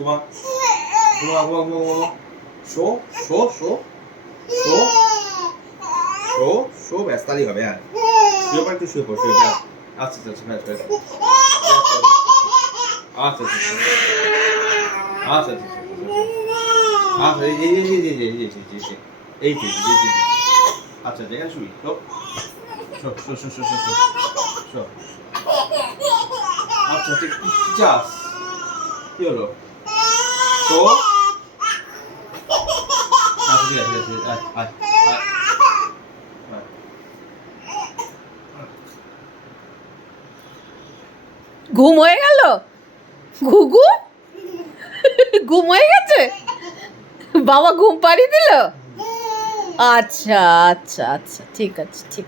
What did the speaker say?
ঘুমা ঘুমা ঘুমা ঘুমা ঘুমা show show show show show show ব্যাস তাহলেই হবে। হ্যাঁ শুয়ে পড়, একটু শুয়ে পড়, শুয়ে পড়। আচ্ছা আচ্ছা আচ্ছা ব্যাস ব্যাস আচ্ছা আচ্ছা আচ্ছা আচ্ছা আচ্ছা এই এই এই এই এই এই এই এই আচ্ছা এখানে শুই তো show show show show show show আচ্ছা ঠিক চাস কি হলো তো আচ্ছা ঠিক আছে ঠিক আছে আয় আয় আয় ঘুম হয়ে গেল? ঘুঘু ঘুম হয়ে গেছে? বাবা ঘুম পাড়িয়ে দিল? আচ্ছা আচ্ছা আচ্ছা, ঠিক আছে, ঠিক।